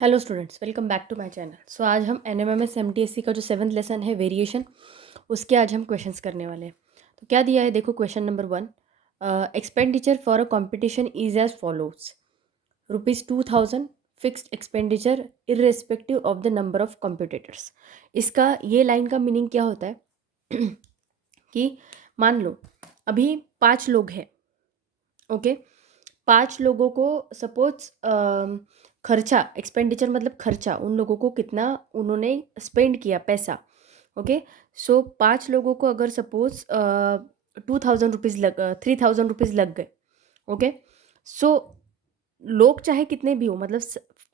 Hello students, welcome back to my channel. So आज हम NMIMS MTSC का जो 7th लेसन है वेरिएशन, उसके आज हम क्वेश्चंस करने वाले हैं। तो क्या दिया है, देखो question number 1। Expenditure for a competition is as follows. ₹2000 fixed expenditure irrespective of the number of competitors. इसका ये लाइन का मीनिंग क्या होता है कि मान लो अभी 5 लोग हैं, ओके। 5 लोगों को सपोज खर्चा, एक्सपेंडिचर मतलब खर्चा, उन लोगों को कितना उन्होंने स्पेंड किया पैसा, ओके। सो 5 लोगों को अगर सपोज 2000 रुपीज़ लग 3000 रुपीज़ लग गए, ओके। सो लोग चाहे कितने भी हो, मतलब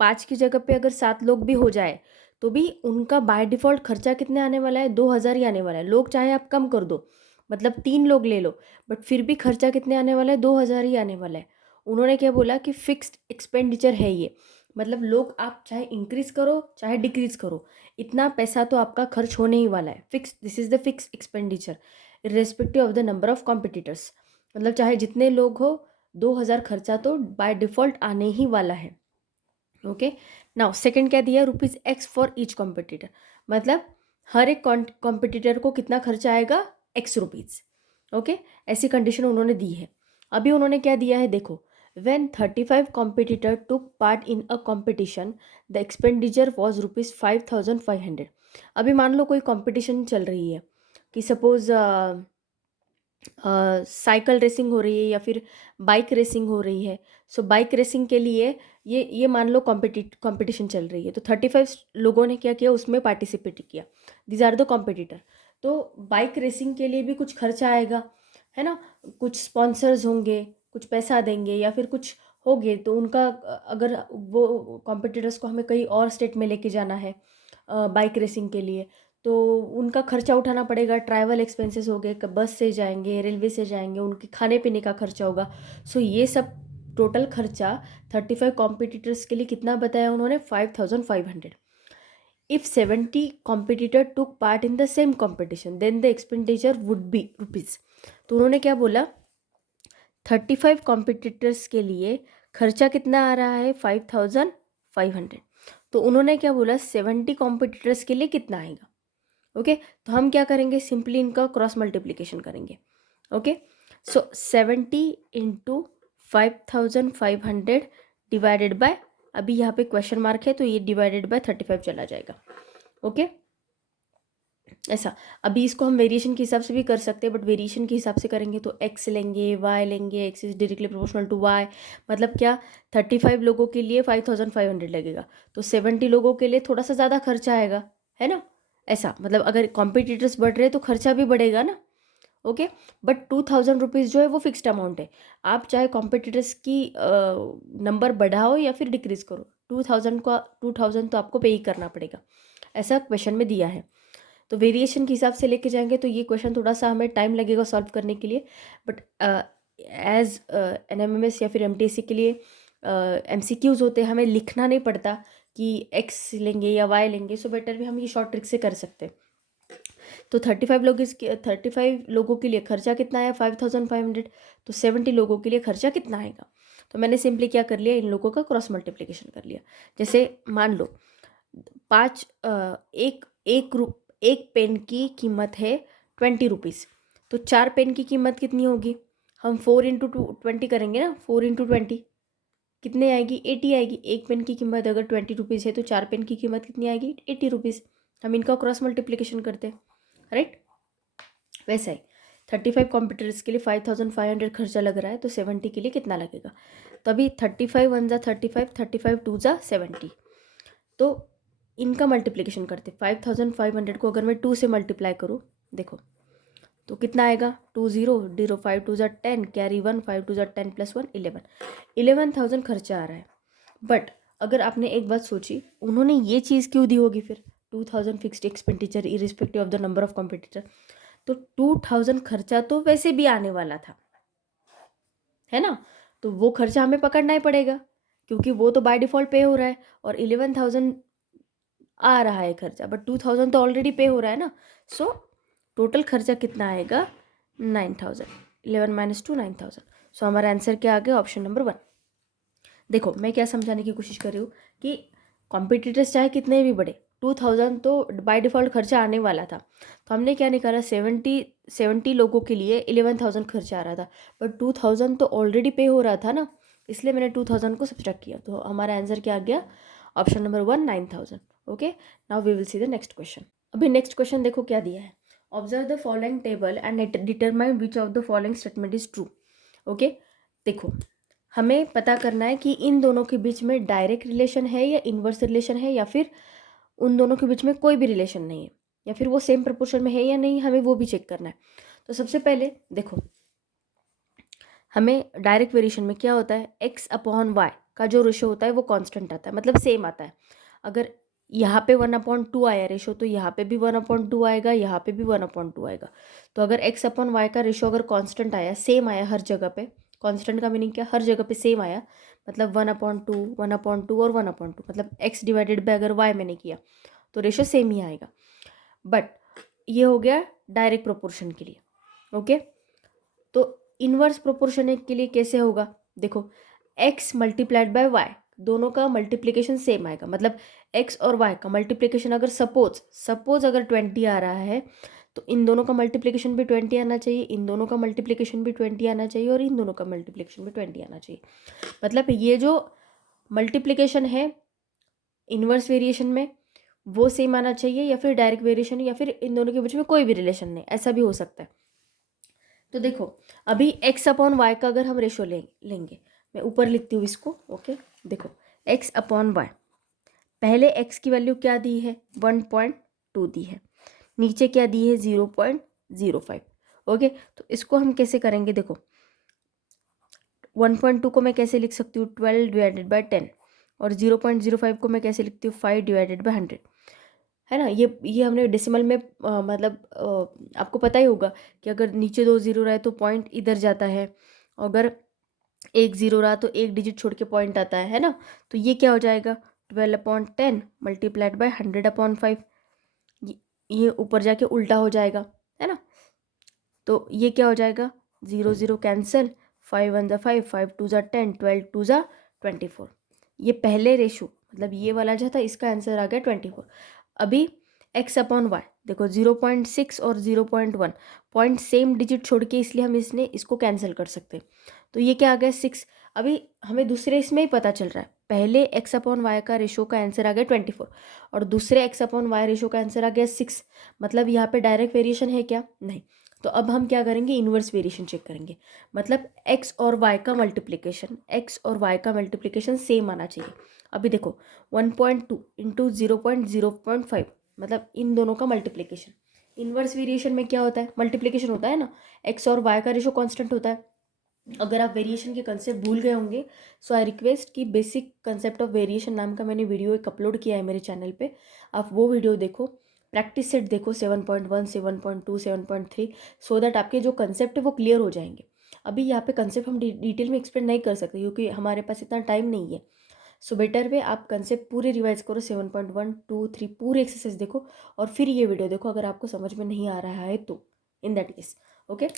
5 की जगह पे अगर 7 लोग भी हो जाए तो भी उनका बाय डिफ़ॉल्ट खर्चा कितने आने वाला है, 2000 ही आने वाला है। लोग चाहे आप कम कर दो, मतलब 3 लोग ले लो, बट फिर भी खर्चा कितने आने वाला है, 2000 ही आने वाला है। उन्होंने क्या बोला कि फिक्स्ड एक्सपेंडिचर है ये, मतलब लोग आप चाहे इंक्रीज करो चाहे डिक्रीज करो, इतना पैसा तो आपका खर्च होने ही वाला है। Fix, this is the fix expenditure irrespective of the number of competitors. मतलब चाहे जितने लोग हो, 2000 खर्चा तो बाय डिफॉल्ट आने ही वाला है, ओके। नाउ सेकंड क्या दिया, ₹X फॉर ईच कॉम्पिटिटर, मतलब हर एक कॉम्पिटिटर को कितना खर्चा आएगा, ₹X, ओके। ऐसी कंडीशन उन्होंने दी है। अभी उन्होंने क्या दिया है, देखो, when 35 competitor took part in a competition, the expenditure was ₹5500। अभी मान लो कोई कंपटीशन चल रही है कि सपोज साइकिल रेसिंग हो रही है या फिर बाइक रेसिंग हो रही है। सो बाइक रेसिंग के लिए ये मान लो कंपटीशन चल रही है, तो 35 लोगों ने क्या किया, उसमें पार्टिसिपेट किया। These are the competitor. तो बाइक रेसिंग के लिए भी कुछ खर्चा आएगा, है ना। कुछ स्पॉन्सर्स होंगे, कुछ पैसा देंगे या फिर कुछ होगे, तो उनका अगर वो कॉम्पिटिटर्स को हमें कहीं और स्टेट में लेके जाना है बाइक रेसिंग के लिए, तो उनका खर्चा उठाना पड़ेगा। ट्रैवल एक्सपेंसेस हो गए, बस से जाएंगे, रेलवे से जाएंगे, उनके खाने पीने का खर्चा होगा। सो ये सब टोटल खर्चा 35 कॉम्पिटिटर्स के लिए कितना बताया उन्होंने, 5500। If 70 competitor took part in the same competition then the expenditure would be rupees. तो उन्होंने क्या बोला, 35 कॉम्पिटिटर्स के लिए खर्चा कितना आ रहा है, 5500। तो उन्होंने क्या बोला, 70 कॉम्पिटिटर्स के लिए कितना आएगा, ओके। तो हम क्या करेंगे, सिंपली इनका क्रॉस मल्टीप्लिकेशन करेंगे, okay. So 70 into 5500 divided by, अभी यहाँ पे क्वेश्चन मार्क है तो ये डिवाइडेड बाय 35 चला जाएगा, ओके। ऐसा, अभी इसको हम वेरिएशन के हिसाब से भी कर सकते हैं, बट वेरिएशन के हिसाब से करेंगे तो x लेंगे, y लेंगे, x is directly proportional to y। मतलब क्या, 35 लोगों के लिए 5500 लगेगा, तो 70 लोगों के लिए थोड़ा सा ज़्यादा खर्चा आएगा, है ना। ऐसा, मतलब अगर कॉम्पिटिटर्स बढ़ रहे हैं तो खर्चा भी बढ़ेगा ना, ओके। बट 2000 रुपीज़ जो है वो फिक्स्ड अमाउंट है। आप चाहे कॉम्पिटिटर्स की नंबर बढ़ाओ या फिर डिक्रीज करो, 2000 तो आपको पे ही करना पड़ेगा, ऐसा क्वेश्चन में दिया है। तो वेरिएशन के हिसाब से लेके जाएंगे तो ये क्वेश्चन थोड़ा सा हमें टाइम लगेगा सॉल्व करने के लिए, बट एज एनएमएमएस या फिर एमटीएससी के लिए एमसीक्यूज होते हैं, हमें लिखना नहीं पड़ता कि एक्स लेंगे या वाई लेंगे, सो बेटर भी हम ये शॉर्ट ट्रिक से कर सकते हैं। तो 35 लोगों के लिए खर्चा कितना आया, 5500। तो 70 लोगों के लिए खर्चा कितना आएगा, तो मैंने सिंपली क्या कर लिया, इन लोगों का क्रॉस मल्टीप्लिकेशन कर लिया। जैसे मान लो 5 एक पेन की कीमत है ₹20, तो 4 पेन की कीमत कितनी होगी, हम 4 इंटू 20 करेंगे ना, 4 इंटू 20 कितने आएगी, 80 आएगी। एक पेन की कीमत अगर ₹20 है तो 4 पेन की कीमत कितनी आएगी, ₹80। हम इनका क्रॉस मल्टीप्लिकेशन करते हैं, राइट। वैसा ही 35 कंप्यूटर्स के लिए 5500 खर्चा लग रहा है, तो 70 के लिए कितना लगेगा। तो अभी 35 वन ज़ा 35, 35 टू ज़ा 70, तो इनका मल्टीप्लिकेशन करते, 5500 को अगर मैं 2 से मल्टीप्लाई करूँ, देखो तो कितना आएगा, 20 5 टू ज़ा 10, कैरी 1, 5 टू ज़ा 10 प्लस 1 11,000 खर्चा आ रहा है। बट अगर आपने एक बात सोची, उन्होंने ये चीज़ क्यों दी होगी फिर, 2000 fixed expenditure irrespective of the number of competitor, तो 2000 खर्चा तो वैसे भी आने वाला था, है ना। तो वो खर्चा हमें पकड़ना ही पड़ेगा, क्योंकि वो तो बाय डिफ़ॉल्ट पे हो रहा है, और 11,000 आ रहा है खर्चा, बट 2000 तो ऑलरेडी पे हो रहा है ना। सो टोटल खर्चा कितना आएगा, 9000। 11 माइनस 2 9000। हमारा आंसर क्या आ गया, ऑप्शन नंबर 1। देखो मैं क्या समझाने की कोशिश कर रही हूँ कि कॉम्पिटिटर्स चाहे कितने भी बड़े, 2000 तो बाय डिफ़ॉल्ट खर्चा आने वाला था। तो हमने क्या निकाला, 70 लोगों के लिए 11,000 खर्चा आ रहा था, बट 2000 तो ऑलरेडी पे हो रहा था ना, इसलिए मैंने 2000 को सब्ट्रैक्ट किया। तो हमारा आंसर क्या आ गया, option number 1 9,000। Okay, now we will see the next question. अभी नेक्स्ट क्वेश्चन देखो क्या दिया है, observe the following table and determine which of the following statement is true. Okay, देखो हमें पता करना है कि इन दोनों के बीच में डायरेक्ट रिलेशन है या इन्वर्स रिलेशन है, या फिर उन दोनों के बीच में कोई भी रिलेशन नहीं है, या फिर वो सेम प्रपोर्शन में है या नहीं, हमें वो भी चेक करना है। तो सबसे पहले देखो, हमें डायरेक्ट वेरिएशन में क्या होता है, x अपॉन वाई का जो रेशो होता है वो कांस्टेंट आता है, मतलब सेम आता है। अगर यहाँ पे 1/2 आया रेशो, तो यहाँ पे भी 1/2 आएगा, यहाँ पे भी 1/2 आएगा। तो अगर x अपॉन वाई का रेशो अगर कांस्टेंट आया, सेम आया हर जगह पे, कांस्टेंट का मीनिंग क्या, हर जगह पे सेम आया, मतलब 1/2 1/2 और 1/2, मतलब x डिवाइडेड बाय अगर y मैंने किया तो रेशो सेम ही आएगा। बट ये हो गया डायरेक्ट प्रोपोर्शन के लिए। ओके, तो इन्वर्स प्रोपोर्शन के लिए कैसे होगा, देखो x मल्टीप्लाइड बाय y, दोनों का मल्टीप्लिकेशन सेम आएगा, मतलब x और y का मल्टीप्लिकेशन अगर सपोज अगर 20 आ रहा है, तो इन दोनों का मल्टीप्लिकेशन भी 20 आना चाहिए, इन दोनों का मल्टीप्लिकेशन भी 20 आना चाहिए, और इन दोनों का मल्टीप्लिकेशन भी 20 आना चाहिए। मतलब ये जो मल्टीप्लिकेशन है इन्वर्स वेरिएशन में वो सेम आना चाहिए, या फिर डायरेक्ट वेरिएशन, या फिर इन दोनों के बीच में कोई भी रिलेशन नहीं, ऐसा भी हो सकता है। तो देखो अभी x अपॉन वाई का अगर हम रेशो लेंगे, मैं ऊपर लिखती हूँ इसको। ओके, देखो x अपॉन वाई, पहले x की वैल्यू क्या दी है, 1.2 दी है, नीचे क्या दी है, 0.05। ओके, तो इसको हम कैसे करेंगे, देखो 1.2 को मैं कैसे लिख सकती हूँ, 12 डिवाइडेड बाई 10, और 0.05 को मैं कैसे लिखती हूँ, 5 डिवाइडेड बाई 100, है ना। ये हमने डेसिमल में मतलब आपको पता ही होगा कि अगर नीचे 2 जीरो रहे तो पॉइंट इधर जाता है, अगर 1 जीरो रहा तो एक डिजिट छोड़ के पॉइंट आता है ना। तो ये क्या हो जाएगा, 12/10 मल्टीप्लाइड बाय 100/5, ये ऊपर जाके उल्टा हो जाएगा, है ना। तो ये क्या हो जाएगा, 0 0 कैंसिल, 5 1 ज़ा 5, 5 2 ज़ा 10, 12 2 ज़ा 24। ये पहले रेशो मतलब ये वाला जो था इसका आंसर आ गया 24। अभी x अपॉन वाई देखो 0.6 और 0.1 पॉइंट सेम डिजिट छोड़ के, इसलिए हम इसको कैंसिल कर सकते हैं। तो ये क्या आ गया 6। अभी हमें दूसरे इसमें ही पता चल रहा है, पहले x अपॉन वाई का रेशो का आंसर आ गया 24, और दूसरे x अपॉन वाई रेशो का आंसर आ गया 6। मतलब यहाँ पे डायरेक्ट वेरिएशन है क्या, नहीं। तो अब हम क्या करेंगे, इन्वर्स वेरिएशन चेक करेंगे, मतलब x और y का मल्टीप्लिकेशन सेम आना चाहिए। अभी देखो 1.2 इंटू 0.0.5, मतलब इन दोनों का मल्टीप्लिकेशन। इन्वर्स वेरिएशन में क्या होता है, मल्टीप्लिकेशन होता है ना, x और y का रेशो कांस्टेंट होता है। अगर आप वेरिएशन के कंसेप्ट भूल गए होंगे, सो आई रिक्वेस्ट कि बेसिक कंसेप्ट ऑफ वेरिएशन नाम का मैंने वीडियो एक अपलोड किया है मेरे चैनल पे, आप वो वीडियो देखो, प्रैक्टिस सेट देखो 7.1 7.2 7.3, सो दैट आपके जो कंसेप्ट है वो क्लियर हो जाएंगे। अभी यहाँ पे कंसेप्ट हम डिटेल में एक्सप्लेन नहीं कर सकते क्योंकि हमारे पास इतना टाइम नहीं है। सो बेटर वे आप कंसेप्ट पूरे रिवाइज करो, 7.1 2 3 पूरे एक्सरसाइज देखो, और फिर ये वीडियो देखो अगर आपको समझ में नहीं आ रहा है तो, इन दैट केस। ओके,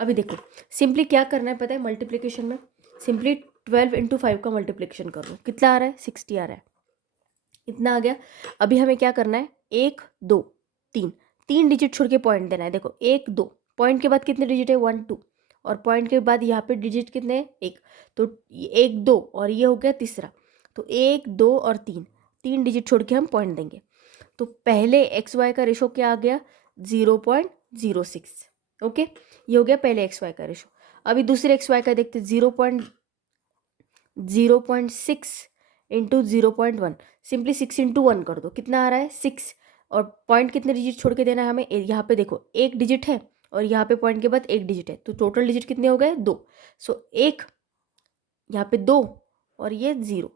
अभी देखो सिंपली क्या करना है पता है, मल्टीप्लिकेशन में सिंपली 12 इंटू 5 का मल्टीप्लिकेशन कर लो, कितना आ रहा है, 60 आ रहा है, इतना आ गया। अभी हमें क्या करना है, 1 2 3, 3 डिजिट छोड़ के पॉइंट देना है। देखो 1 2, पॉइंट के बाद कितने डिजिट है, 1 2, और पॉइंट के बाद यहाँ पे डिजिट कितने हैं, 1। तो 1 2 और ये हो गया तीसरा, तो 1 2 और 3, 3 डिजिट छोड़ के हम पॉइंट देंगे। तो पहले एक्स वाई का रेशो क्या आ गया, 0.06। ओके, ये हो गया पहले एक्स वाई का रेशो। अभी दूसरे एक्स वाई का देखते, 0.6 इंटू 0.1, सिंपली 6 इंटू 1 कर दो, कितना आ रहा है 6। और पॉइंट कितने डिजिट छोड़ के देना है हमें, यहाँ पे देखो एक डिजिट है और यहाँ पे पॉइंट के बाद एक डिजिट है, तो टोटल डिजिट कितने हो गए, 2। सो एक यहाँ पे 2 और ये 0,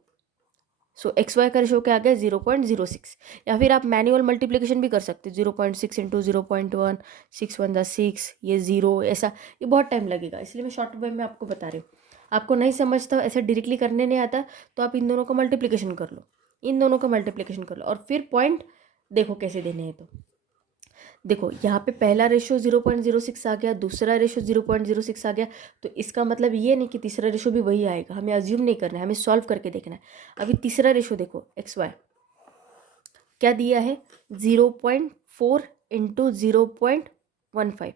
सो एक्स वाई का रेशो क्या आ गया, 0.06। या फिर आप मैनुअल मल्टीप्लिकेशन भी कर सकते हो, 0.6 इंटू 0.1, 6 1 6, ये 0, ऐसा ये बहुत टाइम लगेगा, इसलिए मैं शॉर्ट वे में आपको बता रही हूँ। आपको नहीं समझता, ऐसा डायरेक्टली करने नहीं आता, तो आप इन दोनों का मल्टीप्लिकेशन कर लो, इन दोनों का मल्टीप्लिकेशन कर लो, और फिर पॉइंट देखो कैसे देने हैं। तो देखो यहाँ पे पहला रेशो 0.06 आ गया, दूसरा रेशो 0.06 आ गया, तो इसका मतलब ये नहीं कि तीसरा रेशो भी वही आएगा, हमें अज्यूम नहीं करना है, हमें सॉल्व करके देखना है। अभी तीसरा रेशो देखो एक्स वाई, क्या दिया है 0.4 इंटू 0.15।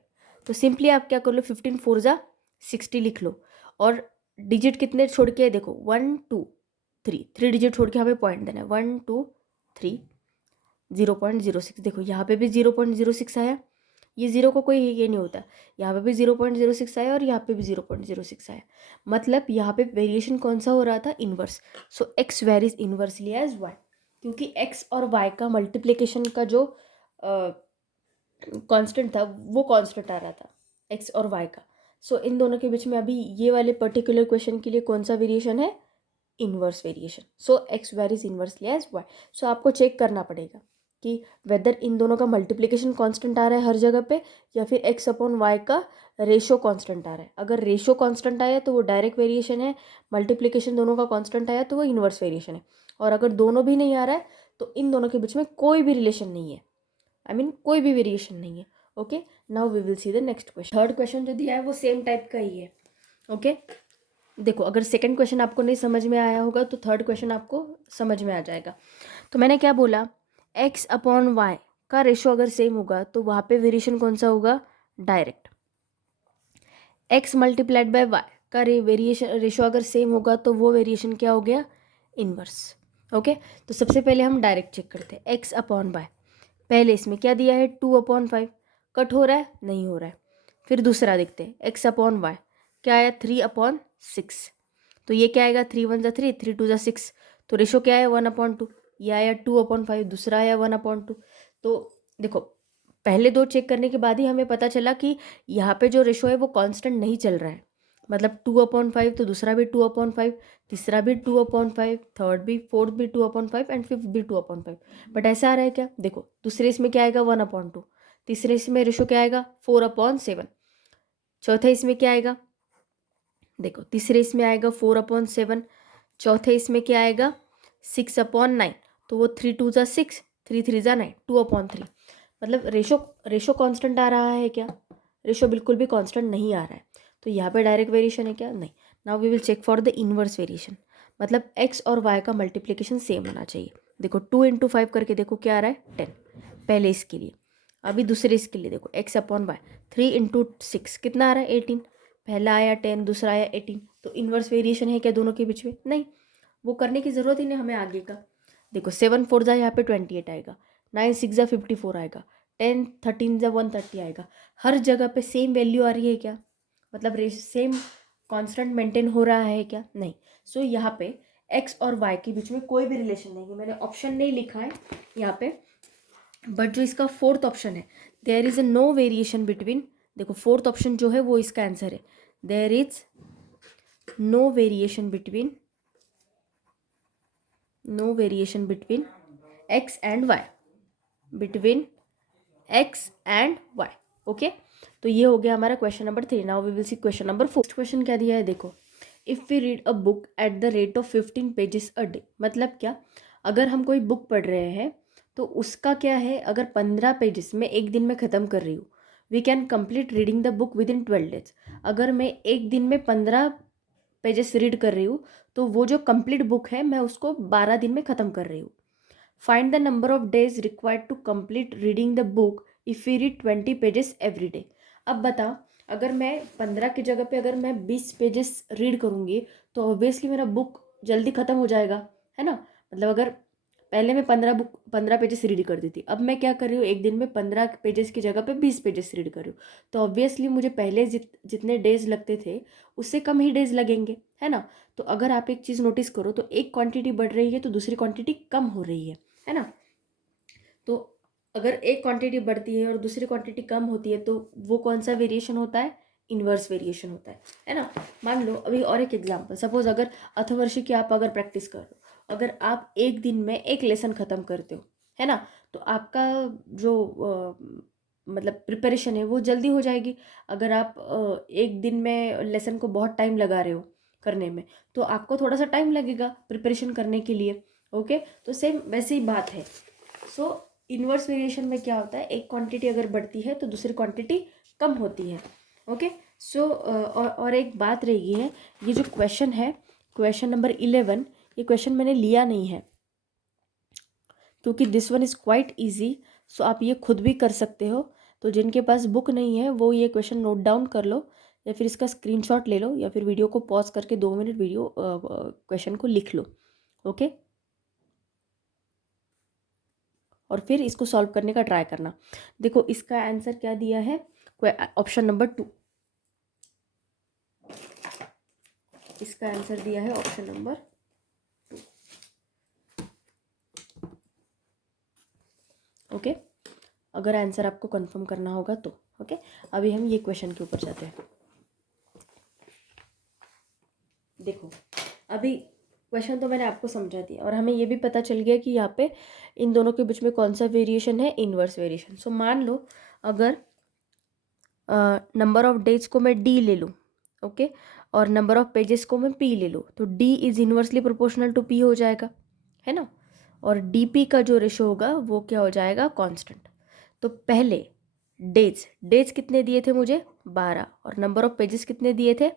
तो सिंपली आप क्या कर लो 15 4 जा 60 लिख लो। और डिजिट कितने छोड़ के देखो 1 2 3, 3 डिजिट छोड़ के हमें पॉइंट देना है 1 2 3 0.06। देखो यहाँ पे भी 0.06 आया, ये जीरो को कोई ये नहीं होता, यहाँ पे भी 0.06 आया और यहाँ पे भी 0.06 आया। मतलब यहाँ पे वेरिएशन कौन सा हो रहा था, inverse. So x varies inversely as y, क्योंकि एक्स और वाई का मल्टीप्लिकेशन का जो कांस्टेंट था वो कांस्टेंट आ रहा था एक्स और वाई का। सो इन दोनों के बीच में अभी ये वाले पर्टिकुलर क्वेश्चन के लिए कौन सा वेरिएशन है, inverse variation. So x varies inversely as y. So आपको चेक करना पड़ेगा कि वेदर इन दोनों का मल्टीप्लिकेशन कांस्टेंट आ रहा है हर जगह पे, या फिर एक्स अपॉन वाई का रेशो कांस्टेंट आ रहा है। अगर रेशो कांस्टेंट आया तो वो डायरेक्ट वेरिएशन है, मल्टीप्लिकेशन दोनों का कांस्टेंट आया तो वो इन्वर्स वेरिएशन है। और अगर दोनों भी नहीं आ रहा है तो इन दोनों के बीच में कोई भी रिलेशन नहीं है, कोई भी वेरिएशन नहीं है। Okay, now we will see the next question. Third question जो दिया है वो सेम टाइप का ही है। ओके, देखो अगर सेकंड क्वेश्चन आपको नहीं समझ में आया होगा तो थर्ड क्वेश्चन आपको समझ में आ जाएगा। तो मैंने क्या बोला, एक्स अपॉन वाई का रेशो अगर सेम होगा तो वहाँ पे वेरिएशन कौन सा होगा, direct. X multiplied by y का वेरिएशन रेशो अगर सेम होगा तो वो वेरिएशन क्या हो गया, इनवर्स। ओके, तो सबसे पहले हम डायरेक्ट चेक करते हैं एक्स अपॉन वाई। पहले इसमें क्या दिया है 2/5, कट हो रहा है, नहीं हो रहा है। फिर दूसरा देखते हैं एक्स अपॉन वाई, क्या आया 3/6। तो ये क्या आएगा 3 1 3 3 2 6। तो रेशो क्या है 1/2। ये आया 2/5, दूसरा आया 1/2। तो देखो पहले दो चेक करने के बाद ही हमें पता चला कि यहाँ पे जो रेशो है वो कांस्टेंट नहीं चल रहा है। मतलब 2/5, तो दूसरा भी 2/5, तीसरा भी 2/5, थर्ड भी, फोर्थ भी 2/5 एंड फिफ्थ भी 2/5। बट ऐसा आ रहा है क्या, देखो दूसरे इसमें क्या आएगा 1/2, तीसरे इसमें रेशो क्या आएगा 4/7, चौथे इसमें क्या आएगा, देखो तीसरे इसमें आएगा 4/7, चौथे इसमें क्या आएगा 6/9। तो वो 3 2 6, 3 3 9, 2/3। मतलब रेशो कांस्टेंट आ रहा है क्या, रेशो बिल्कुल भी कांस्टेंट नहीं आ रहा है। तो यहाँ पे डायरेक्ट वेरिएशन है क्या, नहीं। Now we will check for the inverse variation. मतलब एक्स और वाई का मल्टीप्लिकेशन सेम होना चाहिए। देखो 2 × 5 करके देखो क्या आ रहा है 10, पहले इसके लिए। अभी दूसरे इसके लिए देखो एक्स अपॉन वाई 3 × 6 कितना आ रहा है 18, पहला आया 10, दूसरा आया 18। तो इनवर्स वेरिएशन है क्या दोनों के बीच में, नहीं। वो करने की ज़रूरत ही नहीं हमें आगे का। देखो 7 4 जा यहाँ पे 28 आएगा, 9 6 जा 54 आएगा, 10 13 जा 130 आएगा। हर जगह पे सेम वैल्यू आ रही है क्या, मतलब सेम कांस्टेंट मेंटेन हो रहा है क्या, नहीं। सो यहाँ पे एक्स और वाई के बीच में कोई भी रिलेशन नहीं है। मैंने ऑप्शन नहीं लिखा है यहाँ पे, बट जो इसका फोर्थ ऑप्शन है, there is a no variation between, देखो फोर्थ ऑप्शन जो है वो इसका आंसर है, there is no variation between x and y, between x and y. Okay, तो ये हो गया हमारा question number 3। Now we will see question number 4। Question क्या दिया है देखो, if we read a book at the rate of 15 pages a day. मतलब क्या, अगर हम कोई बुक पढ़ रहे हैं तो उसका क्या है, अगर 15 पेजेस में एक दिन में ख़त्म कर रही हूँ, we can complete reading the book within 12 days. अगर मैं एक दिन में 15 पेजेस रीड कर रही हूँ तो वो जो कंप्लीट बुक है मैं उसको 12 दिन में ख़त्म कर रही हूँ। Find the number of days required to complete reading the book if we read 20 pages every day. अब बता, अगर मैं 15 की जगह पे अगर मैं 20 पेजेस रीड करूँगी तो ऑब्वियसली मेरा बुक जल्दी ख़त्म हो जाएगा, है ना। मतलब अगर पहले मैं 15 पेजेस रीड करती थी, अब मैं क्या कर रही हूँ, एक दिन में 15 पेजेस की जगह पे 20 पेजेस रीड कर रही हूँ। तो ऑब्वियसली मुझे पहले जितने डेज लगते थे उससे कम ही डेज लगेंगे, है ना। तो अगर आप एक चीज़ नोटिस करो तो एक क्वांटिटी बढ़ रही है तो दूसरी क्वांटिटी कम हो रही है ना। तो अगर एक क्वांटिटी बढ़ती है और दूसरी क्वांटिटी कम होती है तो वो कौन सा वेरिएशन होता है, इन्वर्स वेरिएशन होता है ना। मान लो अभी और एक एग्जांपल, सपोज अगर अथवर्षी की आप अगर प्रैक्टिस कर रहे हो, अगर आप एक दिन में एक लेसन ख़त्म करते हो, है ना, तो आपका जो मतलब प्रिपरेशन है वो जल्दी हो जाएगी। अगर आप एक दिन में लेसन को बहुत टाइम लगा रहे हो करने में तो आपको थोड़ा सा टाइम लगेगा प्रिपरेशन करने के लिए। ओके, तो सेम वैसे ही बात है। सो इन्वर्स वेरिएशन में क्या होता है, एक क्वांटिटी अगर बढ़ती है तो दूसरी क्वांटिटी कम होती है। ओके, सो और एक बात रही है, ये जो क्वेश्चन है क्वेश्चन नंबर 11, ये क्वेश्चन मैंने लिया नहीं है क्योंकि this one is quite easy, so आप ये खुद भी कर सकते हो। तो जिनके पास बुक नहीं है वो ये क्वेश्चन नोट डाउन कर लो, या फिर इसका स्क्रीनशॉट ले लो, या फिर वीडियो को पॉज करके 2 मिनट वीडियो क्वेश्चन को लिख लो। ओके, और फिर इसको सॉल्व करने का ट्राई करना। देखो इसका आंसर क्या दिया है, ऑप्शन नंबर 2। इसका आंसर दिया है ऑप्शन नंबर 2। ओके, अगर आंसर आपको कंफर्म करना होगा तो। ओके, अभी हम ये क्वेश्चन के ऊपर जाते हैं। देखो अभी क्वेश्चन तो मैंने आपको समझा दिया, और हमें ये भी पता चल गया कि यहाँ पे इन दोनों के बीच में कौन सा वेरिएशन है, इन्वर्स वेरिएशन। सो मान लो अगर नंबर ऑफ डेज को मैं डी ले लूँ, ओके, और नंबर ऑफ पेजेस को मैं पी ले लूँ, तो d is inversely proportional to p हो जाएगा, है ना। और डी पी का जो रेशो होगा वो क्या हो जाएगा, कांस्टेंट। तो पहले डेज कितने दिए थे मुझे, 12, और नंबर ऑफ पेजेस कितने दिए थे,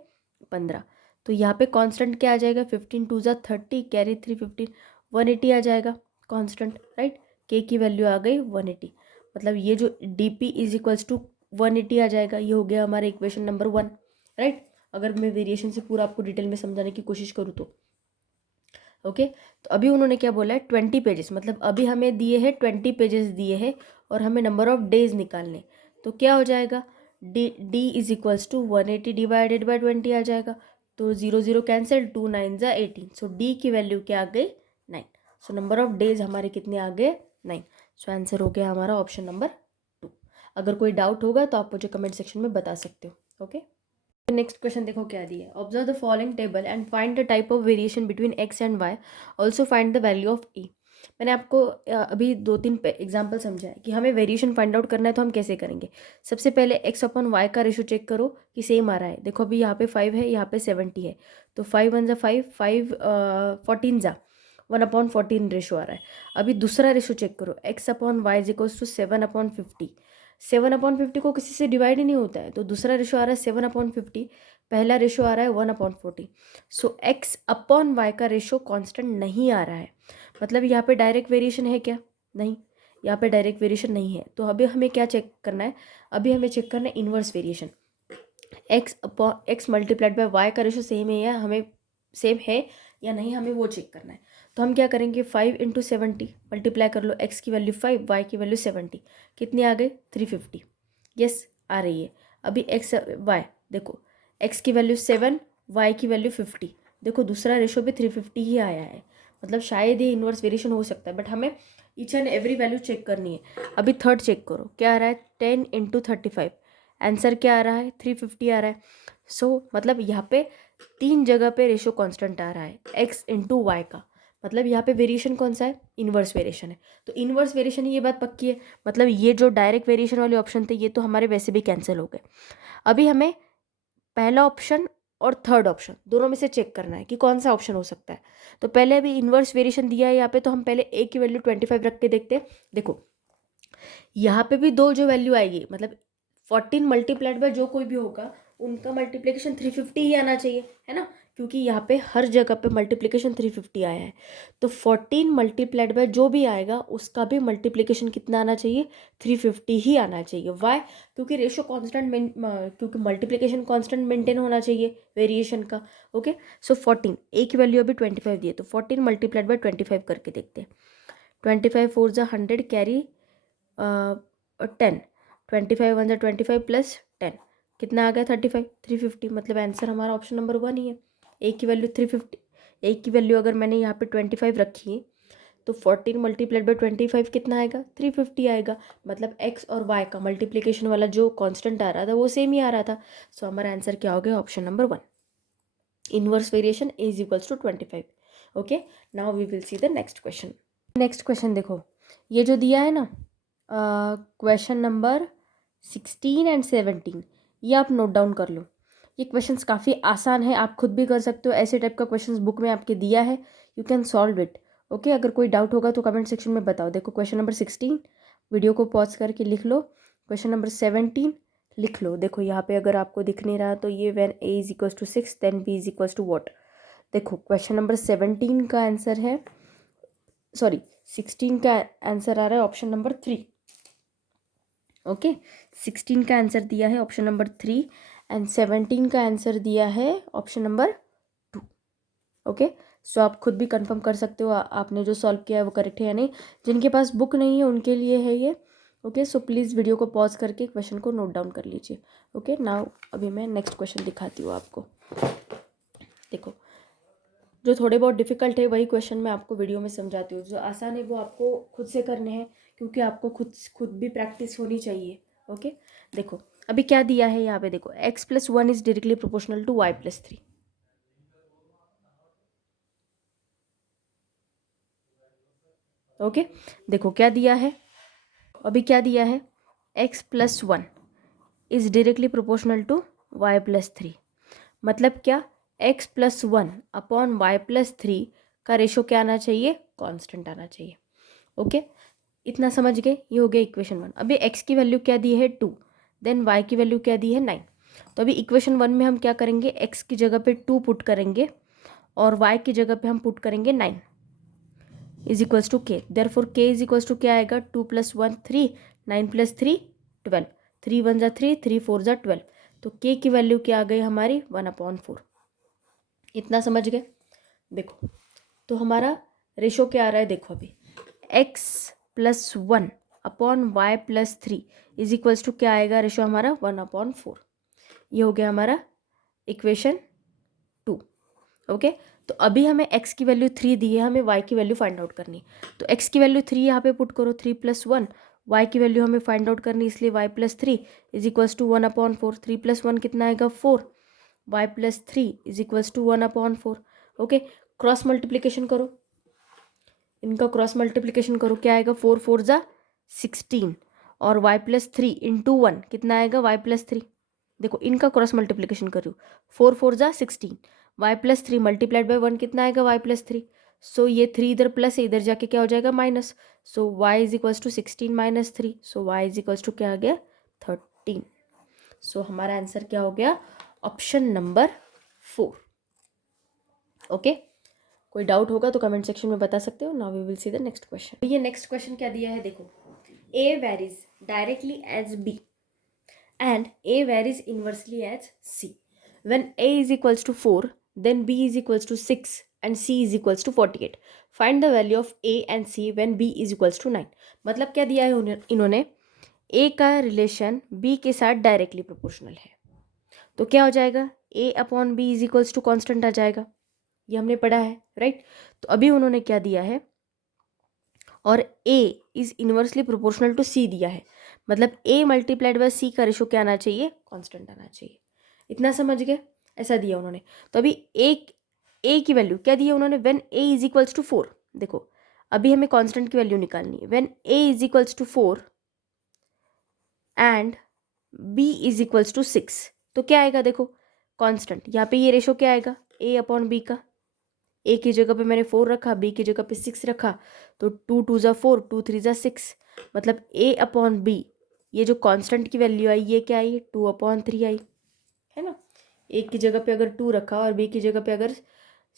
15। तो यहाँ पे कांस्टेंट क्या आ जाएगा, 15 2 ज़ा 30, कैरी 3 15, 180 आ जाएगा कांस्टेंट, राइट। के की वैल्यू आ गई 180, मतलब ये जो d p is equals to 180 आ जाएगा। ये हो गया हमारा इक्वेशन नंबर 1, राइट। अगर मैं वेरिएशन से पूरा आपको डिटेल में समझाने की कोशिश करूँ तो ओके। तो अभी उन्होंने क्या बोला है, 20 पेजेस, मतलब अभी हमें दिए हैं 20 पेजेस दिए हैं, और हमें नंबर ऑफ डेज निकालने। तो क्या हो जाएगा, d is equals to 180 divided by 20 आ जाएगा। तो 0 0 कैंसिल, 2 9 ज़ा 18। सो डी की वैल्यू क्या आ गई, 9। सो नंबर ऑफ डेज हमारे कितने आ गए, 9। सो आंसर हो गया हमारा ऑप्शन नंबर 2। अगर कोई डाउट होगा तो आप मुझे कमेंट सेक्शन में बता सकते हो। ओके, नेक्स्ट क्वेश्चन देखो क्या दिया है, observe the following table and find the type of variation between x and y, also find the value of e. मैंने आपको अभी 2 3 एग्जाम्पल समझा है कि हमें वेरिएशन फाइंड आउट करना है, तो हम कैसे करेंगे। सबसे पहले एक्स अपॉन वाई का रेशो चेक करो कि सेम आ रहा है। देखो अभी यहाँ पे 5 है, यहाँ पे 70 है, तो 5 1 ज़ा 5, 5 14 ज़ा 1/14 रेशो आ रहा है। अभी दूसरा रेशो चेक करो, x upon y is equals to 7/50। 7/50 को किसी से डिवाइड ही नहीं होता है, तो दूसरा रेशो आ रहा है 7/50, पहला रेशो आ रहा है 1/40। सो एक्स अपॉन वाई का रेशो कांस्टेंट नहीं आ रहा है, मतलब यहाँ पे डायरेक्ट वेरिएशन है क्या, नहीं, यहाँ पे डायरेक्ट वेरिएशन नहीं है। तो अभी हमें क्या चेक करना है, अभी हमें चेक करना है inverse variation. X multiplied by y का रेशो सेम है या हमें सेम है या नहीं, हमें वो चेक करना है। तो हम क्या करेंगे, 5 × 70 मल्टीप्लाई कर लो, एक्स की वैल्यू 5, वाई की वैल्यू 70, कितनी आ गई, 350। यस आ रही है। अभी एक्स वाई देखो, एक्स की वैल्यू 7, वाई की वैल्यू 50, देखो दूसरा रेशो भी 350 ही आया है, मतलब शायद ये इन्वर्स वेरिएशन हो सकता है, बट हमें each and every value check करनी है। अभी थर्ड चेक करो, क्या आ रहा है, 10 × 35, आंसर क्या आ रहा है, 350 आ रहा है। मतलब यहाँ पे 3 जगह पे रेशो कांस्टेंट आ रहा है, एक्स इंटू वाई का, मतलब यहाँ पे वेरिएशन कौन सा है, इन्वर्स वेरिएशन है। तो इन्वर्स वेरिएशन ये बात पक्की है, मतलब ये जो डायरेक्ट वेरिएशन वाले ऑप्शन थे ये तो हमारे वैसे भी कैंसिल हो गए। अभी हमें पहला ऑप्शन और थर्ड ऑप्शन दोनों में से चेक करना है कि कौन सा ऑप्शन हो सकता है। तो पहले अभी इन्वर्स वेरिएशन दिया है यहाँ पे, तो हम पहले ए की वैल्यू 25 रख के देखते हैं। देखो यहाँ पे भी दो जो वैल्यू आएगी, मतलब 14 मल्टीप्लाइड बाय जो कोई भी होगा उनका मल्टीप्लिकेशन 350 ही आना चाहिए, है ना, क्योंकि यहाँ पे हर जगह पे मल्टीप्लिकेशन 350 आया है। तो 14 मल्टीप्लाइड बाय जो भी आएगा उसका भी मल्टीप्लिकेशन कितना आना चाहिए, 350 ही आना चाहिए। वाई, क्योंकि रेशो कांस्टेंट क्योंकि मल्टीप्लिकेशन कांस्टेंट मेंटेन होना चाहिए वेरिएशन का। ओके, सो 14, ए की वैल्यू अभी 25 दी है, तो 14 मल्टीप्लाइड बाय 25 करके देखते हैं। 25 4 ज़ा 100, कैरी 10, 25 1 ज़ा 25 प्लस 10, कितना आ गया, 35, 350, मतलब आंसर हमारा ऑप्शन नंबर 1 ही है। ए की वैल्यू 350, ए की वैल्यू अगर मैंने यहाँ पे 25 रखी है, तो 14 मल्टीप्लाइड बाई 25 कितना आएगा, 350 आएगा। मतलब एक्स और वाई का मल्टीप्लिकेशन वाला जो कांस्टेंट आ रहा था वो सेम ही आ रहा था। सो हमारा आंसर क्या हो गया, option number 1, inverse variation is equals to 25। Okay, now we will see the next question. Next question देखो, ये जो दिया है ना क्वेश्चन नंबर 16 एंड 17, ये आप नोट डाउन कर लो। ये क्वेश्चंस काफ़ी आसान है, आप खुद भी कर सकते हो। ऐसे टाइप का क्वेश्चंस बुक में आपके दिया है, you can solve it. Okay, अगर कोई डाउट होगा तो कमेंट सेक्शन में बताओ। देखो क्वेश्चन नंबर 16, वीडियो को पॉज करके लिख लो। क्वेश्चन नंबर 17 लिख लो। देखो यहाँ पे अगर आपको दिख नहीं रहा तो ये when a is equals to 6 then b is equals to what. देखो क्वेश्चन नंबर 17 का आंसर है, सॉरी 16 का आंसर आ रहा है ऑप्शन नंबर 3। ओके, 16 का आंसर दिया है ऑप्शन नंबर 3 एंड 17 का आंसर दिया है ऑप्शन नंबर 2। ओके, सो आप खुद भी कंफर्म कर सकते हो आपने जो सॉल्व किया है वो करेक्ट है या नहीं। जिनके पास बुक नहीं है उनके लिए है ये। ओके, सो प्लीज़ वीडियो को पॉज करके क्वेश्चन को नोट डाउन कर लीजिए। ओके, नाउ अभी मैं नेक्स्ट क्वेश्चन दिखाती हूँ आपको। देखो, जो थोड़े बहुत डिफिकल्ट है वही क्वेश्चन मैं आपको वीडियो में समझाती हूँ। जो आसान है वो आपको खुद से करने हैं, क्योंकि आपको खुद भी प्रैक्टिस होनी चाहिए। ओके, देखो अभी क्या दिया है यहाँ पे। देखो x+1 is directly proportional to y+3। Okay, देखो क्या दिया है, अभी क्या दिया है, x+1 is directly proportional to y+3। मतलब क्या, x+1 अपॉन y+3 का रेशो क्या आना चाहिए, कांस्टेंट आना चाहिए। ओके, इतना समझ गए, ये हो गया इक्वेशन 1। अभी x की वैल्यू क्या दी है 2, देन y की वैल्यू क्या दी है 9। तो अभी इक्वेशन 1 में हम क्या करेंगे, x की जगह पे 2 पुट करेंगे और y की जगह पे हम पुट करेंगे 9 is equals to k. Therefore k is equals to क्या आएगा, 2 + 1 3, 9 + 3 12, 3 1 ज़ा 3, 3 4 ज़ा 12। तो k की वैल्यू क्या आ गई हमारी 1/4। इतना समझ गए। देखो तो हमारा रेशो क्या आ रहा है, देखो अभी x+1 upon y+3 is equals to क्या आएगा रेशो हमारा 1/4। ये हो गया हमारा इक्वेशन 2। ओके, तो अभी हमें x की वैल्यू 3 दी है, हमें y की वैल्यू फाइंड आउट करनी। तो x की वैल्यू 3 यहाँ पे पुट करो, 3 + 1, y की वैल्यू हमें फाइंड आउट करनी, इसलिए y+3 इज इक्वल्स टू 1/4। 3 + 1 कितना आएगा 4, y+3 is equals to 1/4। Okay, cross multiplication करो, इनका क्रॉस मल्टीप्लिकेशन करो, क्या आएगा 4 4 ज़ा 16 और y+3 इंटू 1 कितना आएगा y+3। देखो इनका क्रॉस मल्टीप्लिकेशन करो, 4 4 ज़ा 16, y+3 मल्टीप्लाइड बाय 1 कितना आएगा y+3। सो ये 3 इधर प्लस है, इधर जाके क्या हो जाएगा minus. So y is equals to 16 - 3, so y is equals to क्या आ गया 13। सो हमारा आंसर क्या हो गया, ऑप्शन नंबर 4। ओके, कोई डाउट होगा तो कमेंट सेक्शन में बता सकते हो। Now we will see the next question. ये नेक्स्ट क्वेश्चन क्या दिया है, देखो a varies directly as b and a varies inversely as c. When a is equals to 4, then b is equals to 6 and c is equals to 48. Find the value of a and c when b is equals to 9. मतलब क्या दिया है इन्होंने, a का relation b के साथ directly proportional है, तो क्या हो जाएगा a upon b is equals to constant आ जाएगा। ये हमने पढ़ा है राइट। तो अभी उन्होंने क्या दिया है, और a is inversely proportional to c दिया है, मतलब a मल्टीप्लाइड बाय c का रेशो क्या आना चाहिए, कांस्टेंट आना चाहिए। इतना समझ गए, ऐसा दिया उन्होंने। तो अभी a की वैल्यू क्या दी है उन्होंने, when a is equals to 4। देखो अभी हमें कांस्टेंट की वैल्यू निकालनी है, when a is equals to 4 and b is equals to 6, तो क्या आएगा, देखो कांस्टेंट यहाँ पे ये रेशो क्या आएगा a अपॉन b का। a की जगह पे मैंने 4 रखा, b की जगह पे 6 रखा, तो 2 2 ज़ा 4, 2 3 ज़ा 6, मतलब a अपॉन b, ये जो कांस्टेंट की वैल्यू आई ये क्या आई 2/3 आई, है ना। a की जगह पे अगर 2 रखा और b की जगह पे अगर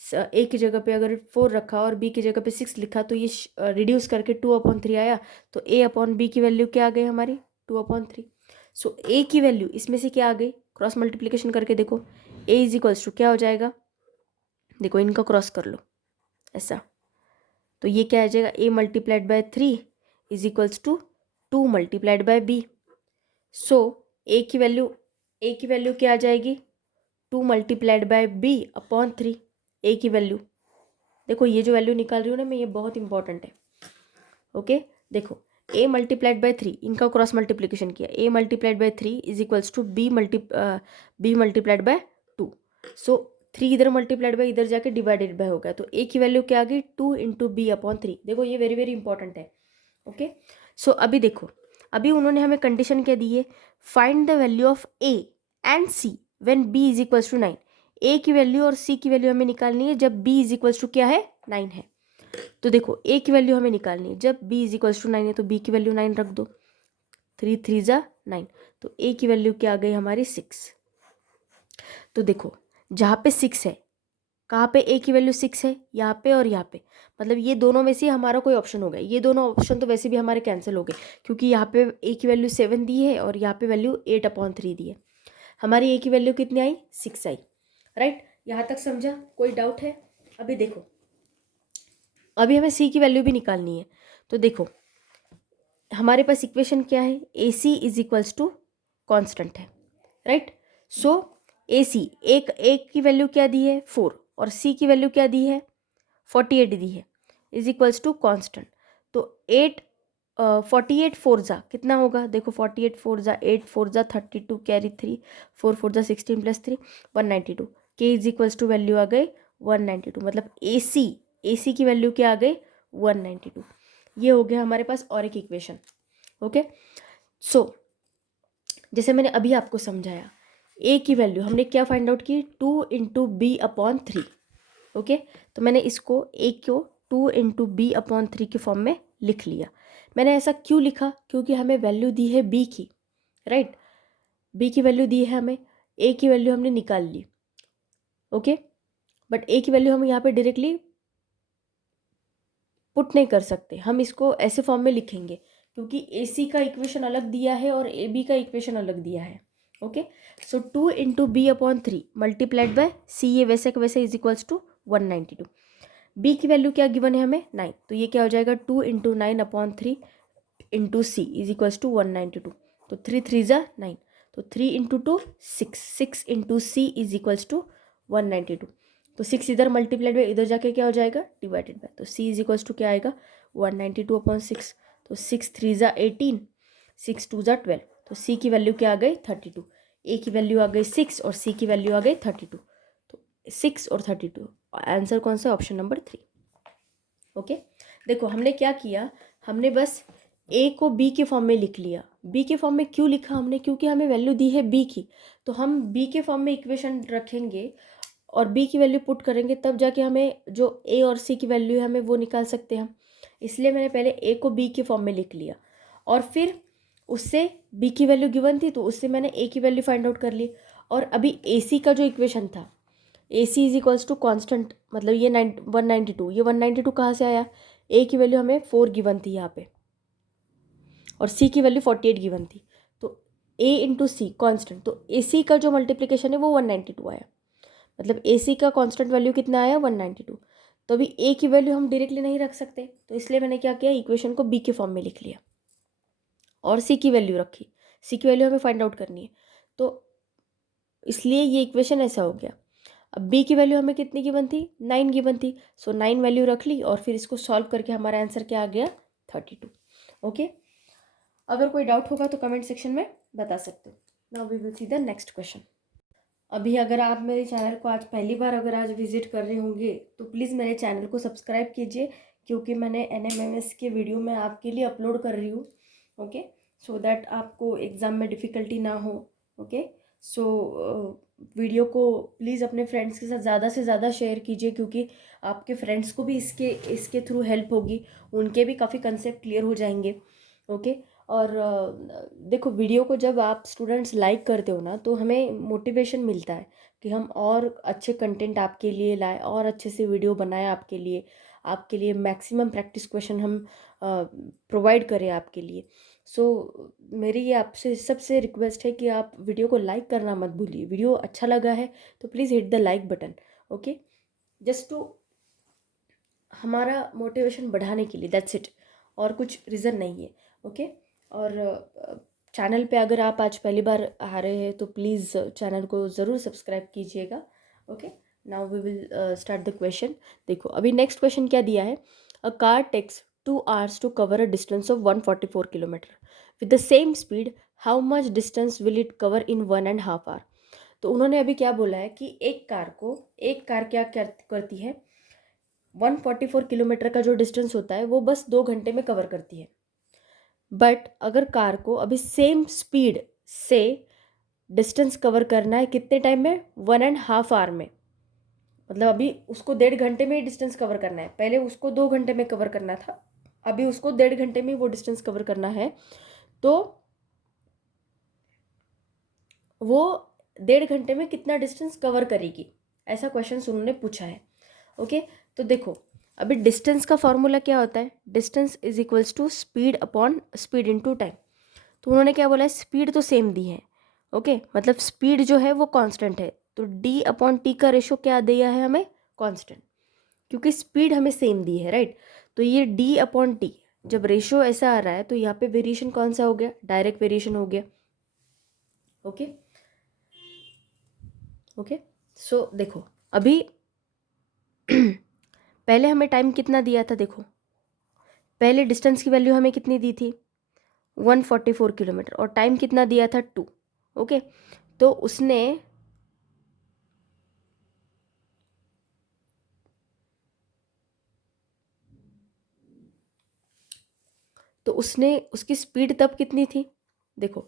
a की जगह पे अगर 4 रखा और b की जगह पे 6 लिखा, तो ये रिड्यूस करके 2/3 आया, तो a अपॉन b की वैल्यू क्या आ गई हमारी 2/3। सो a की वैल्यू इसमें से क्या आ गई, क्रॉस मल्टीप्लिकेशन करके देखो, a इज इक्वल्स टू क्या हो जाएगा, देखो इनका क्रॉस कर लो ऐसा, तो ये क्या आ जाएगा a multiplied by 3 is equals to 2 multiplied by b। So a की वैल्यू क्या आ जाएगी 2 multiplied by b upon 3। a की वैल्यू देखो, ये जो वैल्यू निकाल रही हूँ ना मैं, ये बहुत इंपॉर्टेंट है। ओके, देखो a मल्टीप्लाइड बाय 3, इनका क्रॉस मल्टीप्लिकेशन किया, a multiplied by 3 is equals to b multiplied by 2। So 3 इधर मल्टीप्लाइड बाय इधर जाके डिवाइडेड बाय हो गया, तो a की वैल्यू क्या आ गई 2 इंटू बी अपॉन 3। देखो ये वेरी वेरी इंपॉर्टेंट है। ओके, सो अभी देखो, अभी उन्होंने हमें कंडीशन क्या दी है, find the value of a and c when b is equals to 9। a की वैल्यू और c की वैल्यू हमें निकालनी है जब b इज इक्वल्स टू क्या है 9 है। तो देखो a की वैल्यू हमें निकालनी है जब b इज इक्वल्स टू 9 है, तो b की वैल्यू 9 रख दो, 3 3 ज़ा 9, तो a की वैल्यू क्या आ गई हमारी 6। तो देखो जहाँ पे 6 है कहाँ पे ए की वैल्यू 6 है, यहाँ पे और यहाँ पे, मतलब ये दोनों में से हमारा कोई ऑप्शन हो गया। ये दोनों ऑप्शन तो वैसे भी हमारे कैंसिल हो गए, क्योंकि यहाँ पे ए की वैल्यू 7 दी है और यहाँ पे वैल्यू 8/3 दी है। हमारी ए की वैल्यू कितनी आई, 6 आई, राइट। यहाँ तक समझा, कोई डाउट है? अभी देखो, अभी हमें सी की वैल्यू भी निकालनी है। तो देखो हमारे पास इक्वेशन क्या है, ए सी इज इक्वल्स टू कॉन्स्टेंट है, राइट। सो ए सी, एक की वैल्यू क्या दी है 4 और सी की वैल्यू क्या दी है 48 दी है, इज इक्वल्स टू कॉन्स्टेंट। तो 48 4 जा कितना होगा, देखो 48 4 जा 8 4 जा 32 कैरी 3 4 4 जा 16 + 3 192 के इज इक्वल्स टू वैल्यू आ गई 192, मतलब ए सी की वैल्यू क्या आ गई 192। ये हो गया हमारे पास और एक इक्वेशन। ओके, सो जैसे मैंने अभी आपको समझाया, ए की वैल्यू हमने क्या फाइंड आउट की, 2 × b/3। ओके, तो मैंने इसको ए को 2 × b/3 के फॉर्म में लिख लिया। मैंने ऐसा क्यों लिखा, क्योंकि हमें वैल्यू दी है बी की, राइट। बी की वैल्यू दी है हमें, ए की वैल्यू हमने निकाल ली। ओके, बट ए की वैल्यू हम यहाँ पे डायरेक्टली पुट नहीं कर सकते, हम इसको ऐसे फॉर्म में लिखेंगे, क्योंकि ए सी का इक्वेशन अलग दिया है और ए बी का इक्वेशन अलग दिया है। Okay, so 2 × b/3 multiplied by c, ये वैसे का वैसे इज इक्वल्स टू 192। बी की वैल्यू क्या गिवन है हमें 9, तो ये क्या हो जाएगा 2 × 9/3 × सी इज इक्वल्स टू 192। तो 3 3 जा 9, तो 3 × 2 6, 6 × सी इज इक्वल्स टू 192। तो 6 इधर मल्टीप्लाइड बाय इधर जाके क्या हो जाएगा डिवाइडेड बाय, तो सी इज इक्वल्स टू क्या आएगा 192/6। तो 6 3 जा 18, 6 2 जा 12, तो सी की वैल्यू क्या आ गई 32। ए की वैल्यू आ गई 6 और सी की वैल्यू आ गई 32। तो 6 और 32, आंसर कौन सा, ऑप्शन नंबर 3। ओके, देखो हमने क्या किया, हमने बस ए को बी के फॉर्म में लिख लिया। बी के फॉर्म में क्यों लिखा हमने, क्योंकि हमें वैल्यू दी है बी की, तो हम बी के फॉर्म में इक्वेशन रखेंगे और बी की वैल्यू पुट करेंगे, तब जाके हमें जो ए और सी की वैल्यू है हमें वो निकाल सकते हैं हम। इसलिए मैंने पहले ए को बी के फॉर्म में लिख लिया और फिर उससे बी की वैल्यू गिवन थी तो उससे मैंने ए की वैल्यू फाइंड आउट कर ली। और अभी ए सी का जो इक्वेशन था, ए सी इज इक्वल्स टू कॉन्स्टेंट, मतलब ये 192, ये 192 कहाँ से आया, ए की वैल्यू हमें 4 गिवन थी यहाँ पे और सी की वैल्यू 48 गिवन थी, तो ए इंटू सी कॉन्स्टेंट, तो ए सी का जो मल्टीप्लिकेशन है वो 192 आया, मतलब ए सी का कॉन्स्टेंट वैल्यू कितना आया 192। तो अभी ए की वैल्यू हम डायरेक्टली नहीं रख सकते, तो इसलिए मैंने क्या किया, इक्वेशन को बी के फॉर्म में लिख लिया और सी की वैल्यू रखी। सी की वैल्यू हमें फाइंड आउट करनी है, तो इसलिए ये इक्वेशन ऐसा हो गया। अब बी की वैल्यू हमें कितनी गिवन थी 9 गिवन थी, सो 9 वैल्यू रख ली और फिर इसको सॉल्व करके हमारा आंसर क्या आ गया 32। ओके, अगर कोई डाउट होगा तो कमेंट सेक्शन में बता सकते हो। Now we will see the next question. अभी अगर आप मेरे चैनल को आज पहली बार अगर आज विजिट कर रहे होंगे तो प्लीज़ मेरे चैनल को सब्सक्राइब कीजिए, क्योंकि मैंने एनएमएमएस के वीडियो मैं आपके लिए अपलोड कर रही हूँ। ओके, सो दैट आपको एग्ज़ाम में डिफ़िकल्टी ना हो। ओके, सो वीडियो को प्लीज़ अपने फ्रेंड्स के साथ ज़्यादा से ज़्यादा शेयर कीजिए, क्योंकि आपके फ्रेंड्स को भी इसके थ्रू हेल्प होगी, उनके भी काफ़ी कंसेप्ट क्लियर हो जाएंगे। ओके, और देखो वीडियो को जब आप स्टूडेंट्स लाइक करते हो ना तो हमें मोटिवेशन मिलता है कि हम और अच्छे कंटेंट आपके लिए लाएं और अच्छे से वीडियो बनाएं आपके लिए मैक्सिमम प्रैक्टिस क्वेश्चन हम प्रोवाइड करें आपके लिए। सो मेरी ये आपसे सबसे रिक्वेस्ट है कि आप वीडियो को लाइक करना मत भूलिए। वीडियो अच्छा लगा है तो please hit the like button. Okay, just to हमारा मोटिवेशन बढ़ाने के लिए, दैट्स इट, और कुछ रीज़न नहीं है। ओके, और चैनल पे अगर आप आज पहली बार आ रहे हैं तो प्लीज़ चैनल को ज़रूर सब्सक्राइब कीजिएगा। Okay, now we will start the question. देखो अभी नेक्स्ट क्वेश्चन क्या दिया है, a car takes 2 hours to cover a distance of 144 kilometre with the same speed, how much distance will it cover in 1.5 hour। तो उन्होंने अभी क्या बोला है कि एक कार क्या करती है, 144 किलोमीटर का जो डिस्टेंस होता है वो बस 2 घंटे में कवर करती है। बट अगर कार को अभी सेम स्पीड से डिस्टेंस कवर करना है कितने टाइम में, 1.5 hour में, मतलब अभी उसको 1.5 घंटे में ही डिस्टेंस कवर करना है, पहले उसको 2 घंटे में कवर करना था, अभी उसको 1.5 घंटे में वो डिस्टेंस कवर करना है, तो वो 1.5 घंटे में कितना डिस्टेंस कवर करेगी, ऐसा क्वेश्चन उन्होंने पूछा है। ओके, तो देखो अभी डिस्टेंस का फॉर्मूला क्या होता है, distance is equals to speed upon speed into time. तो उन्होंने क्या बोला है, स्पीड तो सेम दी है, ओके, मतलब स्पीड जो है वो कांस्टेंट है, तो डी अपॉन टी का रेशो क्या दिया है हमें, कांस्टेंट, क्योंकि स्पीड हमें सेम दी है, राइट। तो ये डी अपॉन टी जब रेशो ऐसा आ रहा है तो यहाँ पे वेरिएशन कौन सा हो गया, डायरेक्ट वेरिएशन हो गया। ओके ओके, सो देखो अभी पहले हमें टाइम कितना दिया था, देखो पहले डिस्टेंस की वैल्यू हमें कितनी दी थी 144 किलोमीटर, और टाइम कितना दिया था 2। ओके, तो उसने उसकी स्पीड तब कितनी थी, देखो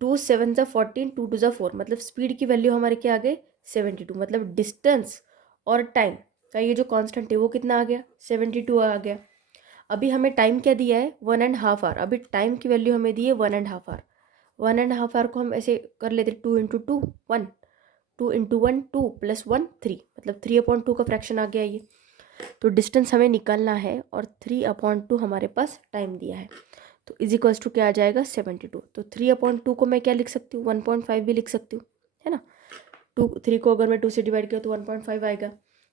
2 7 ज़ा 14, 2 2 ज़ा 4, मतलब स्पीड की वैल्यू हमारे क्या आ गए 72, मतलब डिस्टेंस और टाइम का ये जो कांस्टेंट है वो कितना आ गया 72 आ गया। अभी हमें टाइम क्या दिया है 1.5 आवर, अभी टाइम की वैल्यू हमें दी है 1.5 आवर। 1.5 आवर को हम ऐसे कर लेते 2 इंटू 2 1, 2 इंटू 1 2 प्लस 1 3, मतलब 3/2 का फ्रैक्शन आ गया ये। तो डिस्टेंस हमें निकालना है और 3/2 हमारे पास टाइम दिया है, तो इज इक्वल्स टू क्या आ जाएगा 72। तो 3/2 को मैं क्या लिख सकती हूँ 1.5 भी लिख सकती हूँ, है ना। 3 को अगर मैं 2 से डिवाइड किया तो 1.5 आएगा,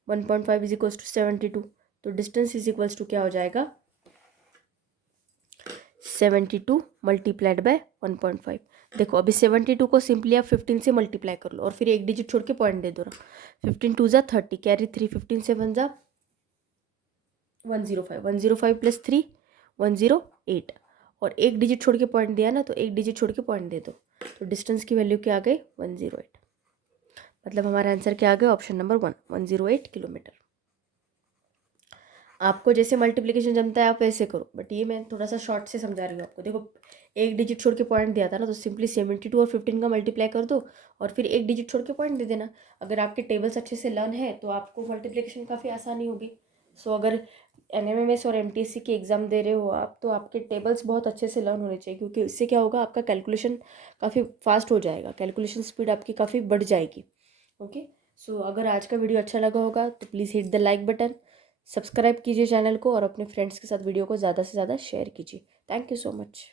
1.5 इज इक्वल्स टू 72। तो डिस्टेंस इज इक्वल्स टू क्या हो जाएगा 72 मल्टीप्लाइड बाय 1.5। देखो अभी 72 को सिंपली आप 15 से मल्टीप्लाई कर लो और फिर एक डिजिट छोड़ के पॉइंट दे दो ना, 15 2 ज़ा 30, कैरी 3, 15 से 1 ज़ा 105, 105 प्लस 3 108, और एक डिजिट छोड़ के पॉइंट दिया ना, तो एक डिजिट छोड़ के पॉइंट दे दो, तो डिस्टेंस की वैल्यू क्या आ गई 108, मतलब हमारा आंसर क्या आ गया ऑप्शन नंबर 1 108 किलोमीटर। आपको जैसे मल्टीप्लिकेशन जमता है आप वैसे करो, बट ये मैं थोड़ा सा शॉर्ट से समझा रही हूँ आपको। देखो एक डिजिट छोड़ के पॉइंट दिया था ना, तो सिंपली 72 और 15 का मल्टीप्लाई कर दो और फिर एक डिजिट छोड़ के पॉइंट दे देना। अगर आपके टेबल्स अच्छे से लर्न है तो आपको मल्टीप्लिकेशन काफ़ी आसानी होगी। सो अगर NMMS और MTSC के एग्ज़ाम दे रहे हो आप, तो आपके टेबल्स बहुत अच्छे से लर्न होने चाहिए, क्योंकि इससे क्या होगा आपका कैलकुलेशन काफ़ी फास्ट हो जाएगा, कैलकुलेशन स्पीड आपकी काफ़ी बढ़ जाएगी। ओके, सो अगर आज का वीडियो अच्छा लगा होगा तो please hit the like button, subscribe कीजिए चैनल को और अपने फ्रेंड्स के साथ वीडियो को ज़्यादा से ज़्यादा शेयर कीजिए। Thank you so much.